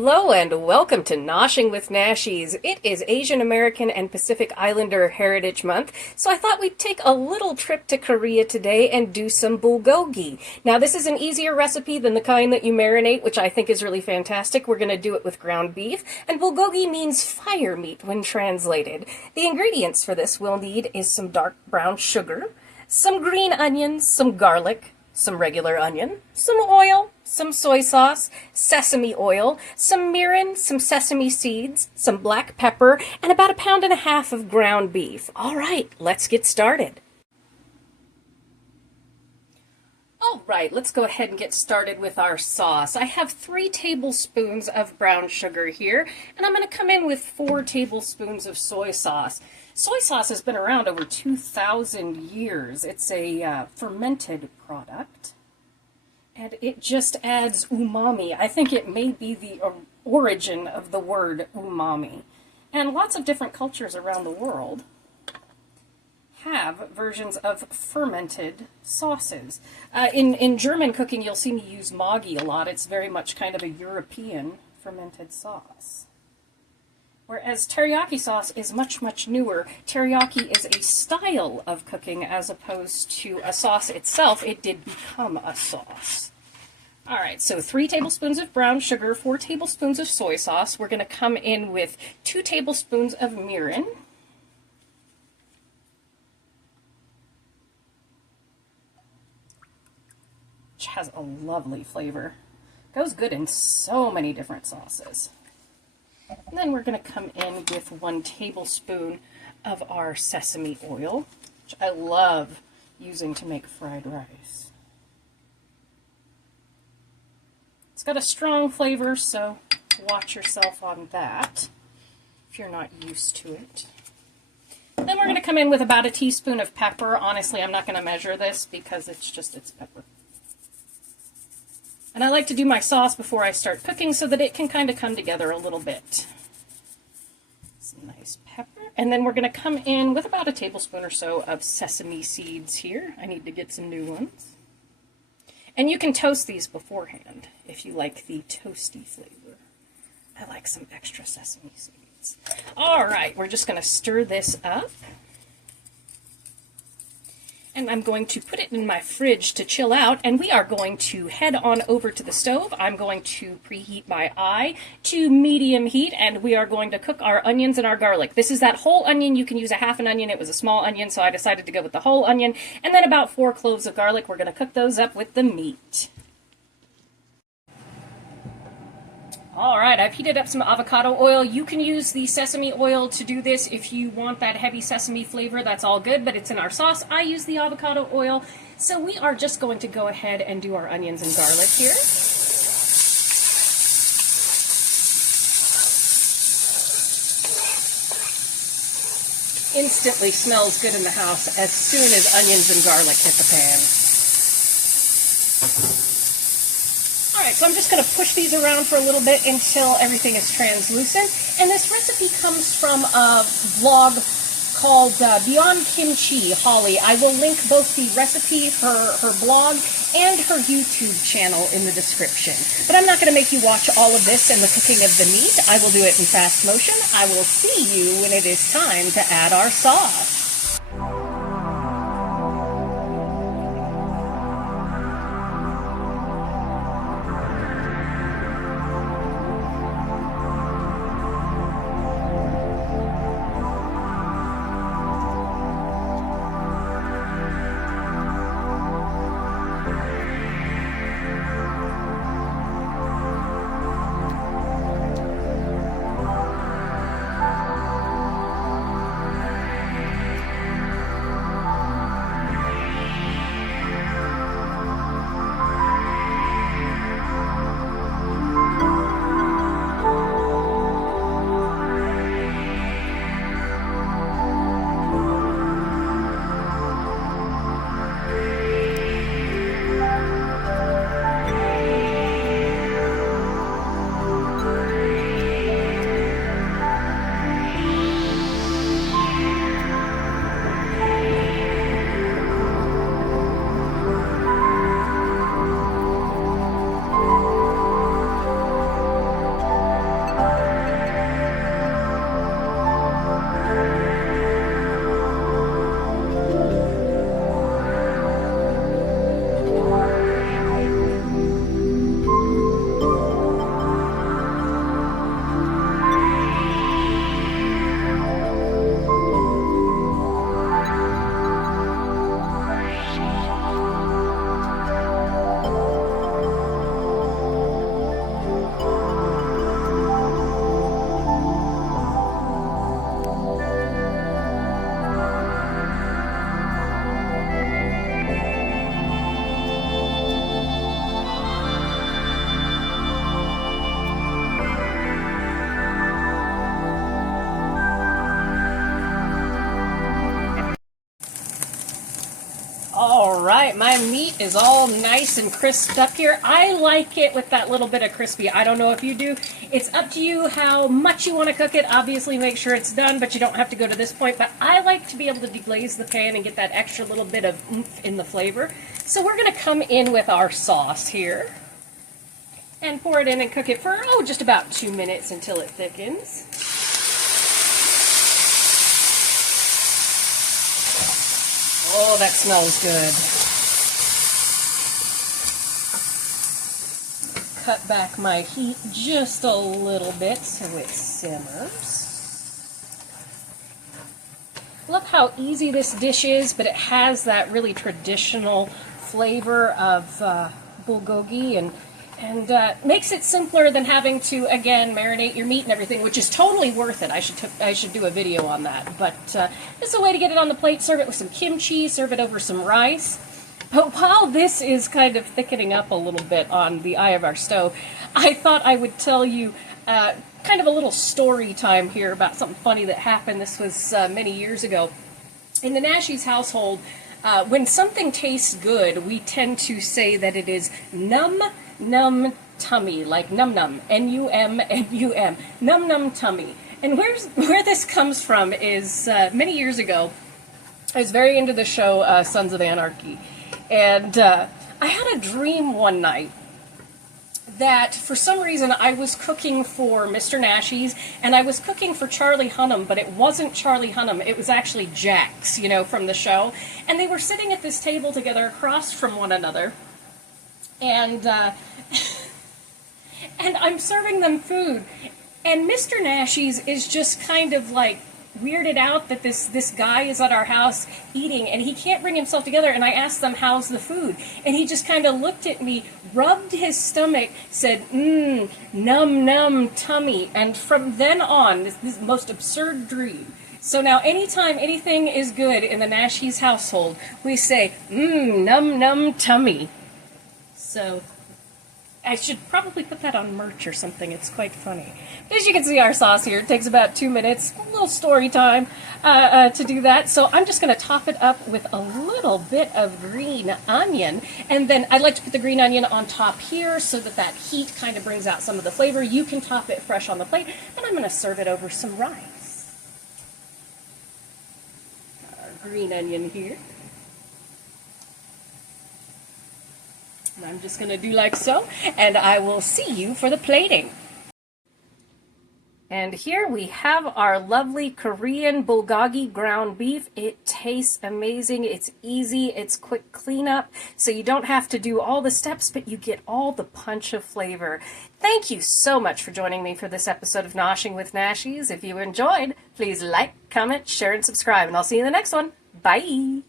Hello and welcome to Noshing with Nashies. It is Asian American and Pacific Islander Heritage Month, so I thought we'd take a little trip to Korea today and do some bulgogi. Now this is an easier recipe than the kind that you marinate, which I think is really fantastic. We're going to do it with ground beef, and bulgogi means fire meat when translated. The ingredients for this we'll need is some dark brown sugar, some green onions, some garlic, some regular onion, some oil, some soy sauce, sesame oil, some mirin, some sesame seeds, some black pepper, and about 1.5 pounds of ground beef. All right, let's get started. All right, let's go ahead and get started with our sauce. I have 3 tablespoons of brown sugar here, and I'm going to come in with 4 tablespoons of soy sauce. Soy sauce has been around over 2,000 years. It's a fermented product, and it just adds umami. I think it may be the origin of the word umami. And lots of different cultures around the world have versions of fermented sauces. In German cooking, you'll see me use Maggi a lot. It's very much kind of a European fermented sauce. Whereas teriyaki sauce is much, much newer. Teriyaki is a style of cooking as opposed to a sauce itself. It did become a sauce. All right, so 3 tablespoons of brown sugar, 4 tablespoons of soy sauce. We're going to come in with 2 tablespoons of mirin. Which has a lovely flavor. Goes good in so many different sauces. And then we're going to come in with 1 tablespoon of our sesame oil, which I love using to make fried rice. It's got a strong flavor, so watch yourself on that if you're not used to it. Then we're going to come in with about 1 teaspoon of pepper. Honestly, I'm not going to measure this because it's pepper. And I like to do my sauce before I start cooking so that it can kind of come together a little bit. Some nice pepper. And then we're going to come in with about 1 tablespoon or so of sesame seeds here. I need to get some new ones. And you can toast these beforehand if you like the toasty flavor. I like some extra sesame seeds. All right, we're just going to stir this up. And I'm going to put it in my fridge to chill out, and we are going to head on over to the stove. I'm going to preheat my eye to medium heat, and we are going to cook our onions and our garlic. This is that whole onion. You can use 1/2 onion. It was a small onion, so I decided to go with the whole onion. And then about 4 cloves of garlic. We're going to cook those up with the meat. All right, I've heated up some avocado oil. You can use the sesame oil to do this if you want that heavy sesame flavor. That's all good, but it's in our sauce. I use the avocado oil. So we are just going to go ahead and do our onions and garlic here. Instantly smells good in the house as soon as onions and garlic hit the pan. So I'm just going to push these around for a little bit until everything is translucent. And this recipe comes from a blog called Beyond Kimchee, Holly. I will link both the recipe, her blog, and her YouTube channel in the description. But I'm not going to make you watch all of this and the cooking of the meat. I will do it in fast motion. I will see you when it is time to add our sauce. All right, my meat is all nice and crisped up here. I like it with that little bit of crispy. I don't know if you do. It's up to you how much you want to cook it. Obviously, make sure it's done, but you don't have to go to this point. But I like to be able to deglaze the pan and get that extra little bit of oomph in the flavor. So we're going to come in with our sauce here and pour it in and cook it for, just about 2 minutes until it thickens. Oh, that smells good. Cut back my heat just a little bit so it simmers. Look how easy this dish is, but it has that really traditional flavor of bulgogi and makes it simpler than having to, again, marinate your meat and everything, which is totally worth it. I should do a video on that. But this is a way to get it on the plate. Serve it with some kimchi, serve it over some rice. But while this is kind of thickening up a little bit on the eye of our stove, I thought I would tell you kind of a little story time here about something funny that happened. This was many years ago. In the Nashies household, when something tastes good, we tend to say that it is num tummy, like num num, N-U-M, num num tummy. And where this comes from is many years ago, I was very into the show Sons of Anarchy, and I had a dream one night that for some reason I was cooking for Mr. Nashies, and I was cooking for Charlie Hunnam, but it wasn't Charlie Hunnam, it was actually Jax, from the show. And they were sitting at this table together across from one another, and and I'm serving them food, and Mr. Nashies is just kind of like weirded out that this guy is at our house eating, and he can't bring himself together. And I asked them, how's the food? And he just kind of looked at me, rubbed his stomach, said, num num tummy. And from then on, this most absurd dream. So now anytime anything is good in the Nashies household, we say, num num tummy. So I should probably put that on merch or something. It's quite funny. As you can see, our sauce here, it takes about 2 minutes, a little story time to do that. So I'm just going to top it up with a little bit of green onion. And then I'd like to put the green onion on top here so that that heat kind of brings out some of the flavor. You can top it fresh on the plate. And I'm going to serve it over some rice. Our green onion here. And I'm just going to do like so, and I will see you for the plating. And here we have our lovely Korean bulgogi ground beef. It tastes amazing. It's easy. It's quick cleanup, so you don't have to do all the steps, but you get all the punch of flavor. Thank you so much for joining me for this episode of Noshing with Nashies. If you enjoyed, please like, comment, share, and subscribe, and I'll see you in the next one. Bye!